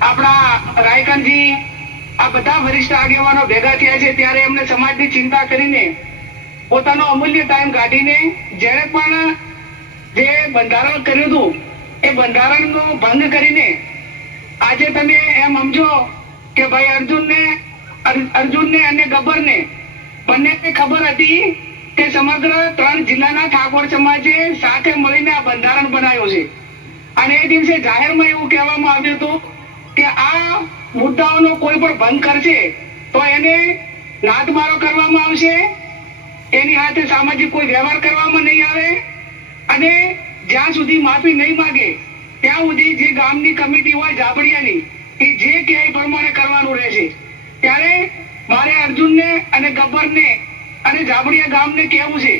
આપણા રાયકનજી આ બધા વરિષ્ઠ આગેવાનો ભેગા થયા છે ત્યારે એમને સમાજની ચિંતા કરીને પોતાનો અમૂલ્ય ટાઈમ કાઢીને જ્યારે પણ જે બંધારણ કર્યું હતું એ બંધારણનો ભંગ કરીને આજે તમે એમ સમજો કે ભાઈ અર્જુનને અને ગબ્બરને બંનેને ખબર હતી કે સમગ્ર 3 જિલ્લાના ઠાકોર સમાજે સાથે મળીને આ બંધારણ બનાવ્યું છે અને એ દિવસે જાહેરમાં એવું કહેવામાં આવ્યું હતું કે આ મુદ્દાઓનો કોઈ પણ ભંગ કરશે તો એને લાતમારો કરવામાં આવશે, એની સાથે સામાજિક કોઈ વ્યવહાર કરવામાં નહીં આવે અને જ્યાં સુધી માફી નહીં માંગે ત્યાં સુધી જે ગામની કમિટી હોય જાબડિયાની એ જે કે એ પ્રમાણે કરવાનું રહેશે. ત્યારે મારે અર્જુનને અને ગબ્બરને અને જાબડિયા ગામને કહેવું છે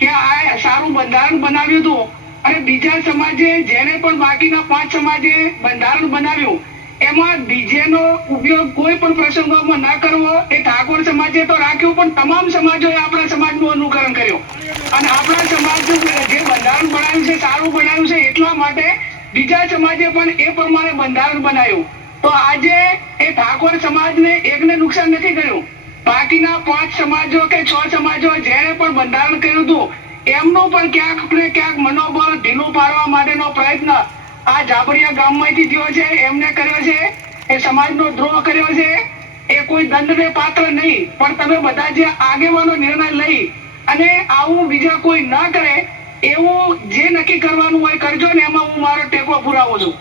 કે આ સારું બંધારણ બનાવ્યું હતું અને બીજા સમાજે જેને પણ બાકીના 5 સમાજે બંધારણ બનાવ્યું એમાં ડીજેનો ઉપયોગ કોઈ પણ પ્રસંગોમાં ન કરવો એ ઠાકોર સમાજે તો રાખ્યું પણ તમામ સમાજોએ આપણા સમાજનું અનુકરણ કર્યું અને આપણા સમાજનું જે બંધારણ બનાવ્યું છે સારું બનાવ્યું છે એટલા માટે બીજા સમાજે પણ એ પ્રમાણે બંધારણ બનાવ્યું. તો આજે એ ઠાકોર સમાજને એકને નુકસાન નથી કર્યું, બાકીના 5 સમાજો કે 6 સમાજો જેને પણ બંધારણ કર્યું હતું એમનું પણ ક્યાંક ને ક્યાંક મનોબળ ઢીલું પાડવા માટેનો પ્રયત્ન આ જાબડિયા ગામમાંથી થયો છે, એમને કર્યો છે. એ સમાજનો દ્રોહ કર્યો છે. એ કોઈ દંડને પાત્ર નહીં, પણ તમે બધા જે આગેવાનો નિર્ણય લઈ અને આવું બીજા કોઈ ન કરે એવું જે નક્કી કરવાનું હોય કરજો ને, એમાં હું મારો ટેકો પુરાવું છું.